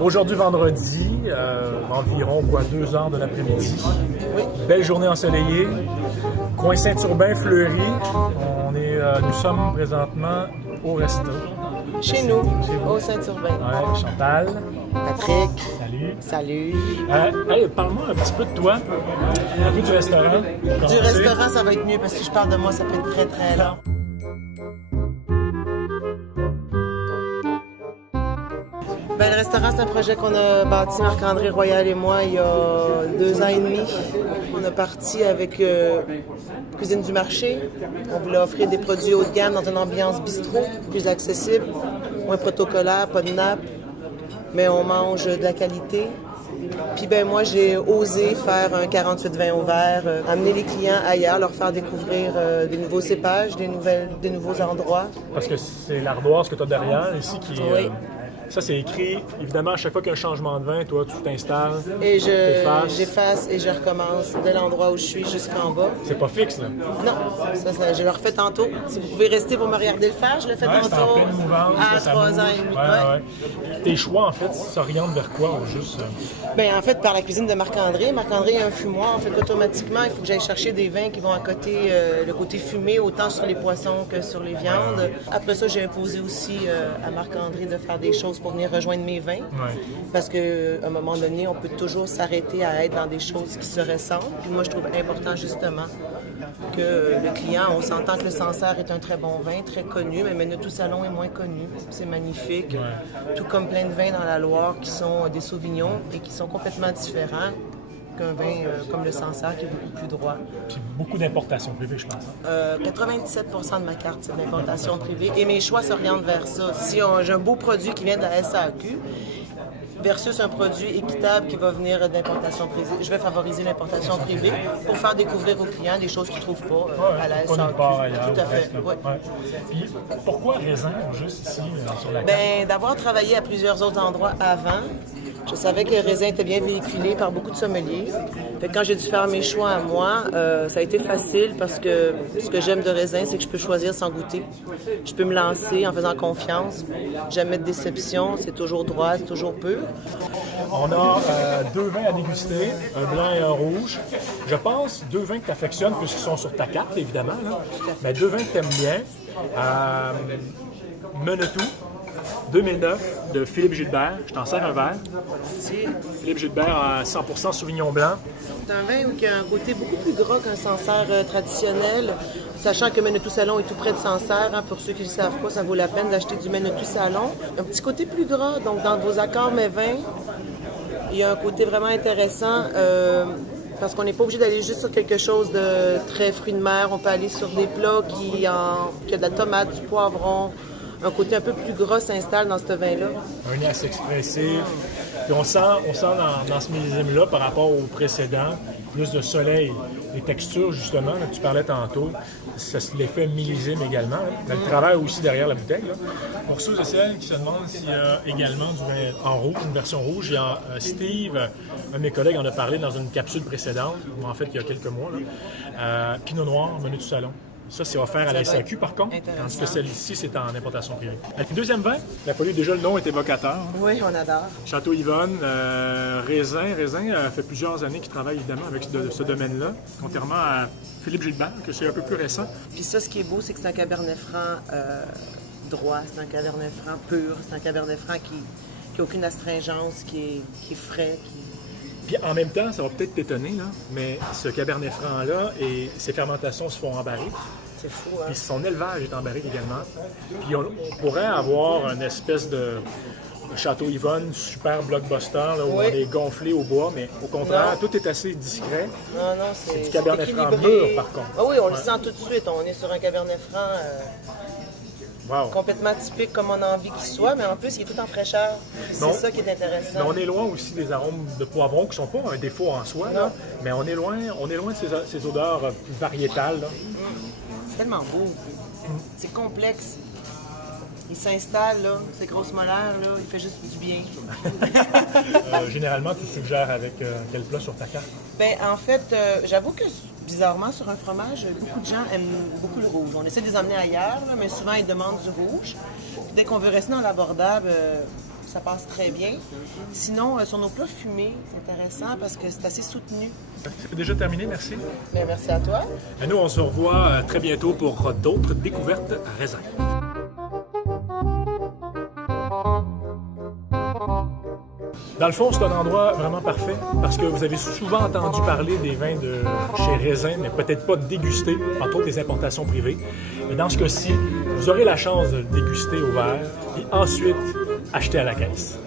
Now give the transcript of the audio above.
Aujourd'hui, vendredi, environ 2 heures de l'après-midi. Oui. Belle journée ensoleillée. Coin Saint-Urbain, Fleury. Nous sommes présentement au resto. Chez nous, au Saint-Urbain. Ouais, Chantal. Patrick. Salut. Salut. Hey, parle-moi un petit peu de toi, un peu du restaurant. Du restaurant, ça va être mieux parce que je parle de moi, ça peut être très très long. Ben, le restaurant, c'est un projet qu'on a bâti, Marc-André Royal et moi, il y a 2 ans et demi. On a parti avec Cuisine du marché. On voulait offrir des produits haut de gamme dans une ambiance bistrot, plus accessible, moins protocolaire, pas de nappe, mais on mange de la qualité. Puis ben moi, j'ai osé faire un 48-20 au verre, amener les clients ailleurs, leur faire découvrir des nouveaux cépages, des nouveaux endroits. Parce que c'est l'ardoise que tu as derrière ici qui... Oui. Ça, c'est écrit. Évidemment, à chaque fois qu'il y a un changement de vin, toi, tu t'installes. Et j'efface et je recommence de l'endroit où je suis jusqu'en bas. C'est pas fixe, là. Non, ça, je le refais tantôt. Si vous pouvez rester pour me regarder le faire, je le fais Ouais, c'est en tantôt pleine mouvance, à là, ça 3 bouge. ans et demi. Ouais. Tes choix, en fait, s'orientent vers quoi, au juste? Ben, en fait, par la cuisine de Marc-André. Marc-André est un fumoir. En fait, automatiquement, il faut que j'aille chercher des vins qui vont à côté le côté fumé, autant sur les poissons que sur les viandes. Après ça, j'ai imposé aussi à Marc-André de faire des choses pour venir rejoindre mes vins. Ouais. Parce qu'à un moment donné, on peut toujours s'arrêter à être dans des choses qui se ressemblent. Puis moi, je trouve important, justement, que le client, on s'entend que le Sancerre est un très bon vin, très connu, mais Menetou Salon est moins connu. C'est magnifique. Ouais. Tout comme plein de vins dans la Loire qui sont des sauvignons et qui sont complètement différents qu'un vin comme le Sancerre qui est beaucoup plus droit. Puis beaucoup d'importations privées, je pense. 97 % de ma carte, c'est de l'importation privée. Et mes choix s'orientent vers ça. Si j'ai un beau produit qui vient de la SAQ, versus un produit équitable qui va venir d'importation privée, je vais favoriser l'importation privée pour faire découvrir aux clients des choses qu'ils ne trouvent pas à la Pas nulle SAQ. part ailleurs, Tout à fait. presque. Ouais. Ouais. Puis pourquoi raisin, juste ici, sur la carte? Ben, d'avoir travaillé à plusieurs autres endroits avant, je savais que le raisin était bien véhiculé par beaucoup de sommeliers. Fait que quand j'ai dû faire mes choix à moi, ça a été facile parce que ce que j'aime de raisin, c'est que je peux choisir sans goûter. Je peux me lancer en faisant confiance. Jamais de déception, c'est toujours droit, c'est toujours pur. On a 2 vins à déguster, un blanc et un rouge. Je pense 2 vins que tu affectionnes puisqu'ils sont sur ta carte, évidemment. Là. Mais 2 vins que tu aimes bien. Menetou, 2009, de Philippe Gilbert. Je t'en sers un verre. Philippe Gilbert à 100% Sauvignon blanc. C'est un vin qui a un côté beaucoup plus gras qu'un Sancerre traditionnel, sachant que Menetou Salon est tout près de Sancerre. Hein, pour ceux qui ne le savent pas, ça vaut la peine d'acheter du Menetou Salon. Un petit côté plus gras, donc dans vos accords mais vins, il y a un côté vraiment intéressant parce qu'on n'est pas obligé d'aller juste sur quelque chose de très fruits de mer. On peut aller sur des plats qui a de la tomate, du poivron. Un côté un peu plus gras s'installe dans ce vin-là. Un nez assez expressif. Puis on sent dans ce millésime-là, par rapport au précédent, plus de soleil. Les textures, justement, là, que tu parlais tantôt, c'est l'effet millésime également. Là. Mais le travail aussi derrière la bouteille. Là. Pour ceux et celles qui se demandent s'il y a également du vin en rouge, une version rouge, il y a Steve, un de mes collègues, en a parlé dans une capsule précédente, ou en fait il y a quelques mois. Là. Pinot Noir, Menetou Salon. Ça, c'est offert à la SAQ, par contre, tandis que celle-ci, c'est en importation privée. Le deuxième vin, la folie, déjà, le nom est évocateur. Oui, on adore. Château Yvonne, Raisin. Raisin fait plusieurs années qu'il travaille, évidemment, avec ce domaine-là, contrairement à Philippe Gilbert, que c'est un peu plus récent. Puis ça, ce qui est beau, c'est que c'est un Cabernet Franc droit, c'est un Cabernet Franc pur, c'est un Cabernet Franc qui n'a aucune astringence, qui est frais, Puis en même temps, ça va peut-être t'étonner, là, mais ce Cabernet Franc-là, et ses fermentations se font en barrique. c'est fou, hein? Puis son élevage est en barrique également. Puis on pourrait avoir une espèce de Château Yvonne, super blockbuster, là, où on est gonflé au bois, mais au contraire, tout est assez discret. Non, c'est du Cabernet Franc équilibré. mûr, par contre. Ah oui, on le sent tout de suite. On est sur un Cabernet Franc Wow. complètement typique comme on a envie qu'il soit, mais en plus, il est tout en fraîcheur. C'est ça qui est intéressant. Mais on est loin aussi des arômes de poivron, qui ne sont pas un défaut en soi, là, mais on est loin de ces odeurs plus variétales. Là. C'est tellement beau. C'est complexe. Il s'installe, là, ces grosses molaires, là, il fait juste du bien. Généralement, tu suggères avec quel plat sur ta carte? Ben, en fait, j'avoue que bizarrement, sur un fromage, beaucoup de gens aiment beaucoup le rouge. On essaie de les emmener ailleurs, là, mais souvent ils demandent du rouge. Puis dès qu'on veut rester dans l'abordable, ça passe très bien. Sinon, sur nos plats fumés, c'est intéressant parce que c'est assez soutenu. C'est déjà terminé, merci. Bien, merci à toi. Et nous, on se revoit très bientôt pour d'autres découvertes à raisin. Dans le fond, c'est un endroit vraiment parfait parce que vous avez souvent entendu parler des vins de chez Raisin, mais peut-être pas dégustés, entre autres des importations privées. Mais dans ce cas-ci, vous aurez la chance de le déguster au verre et ensuite acheter à la caisse.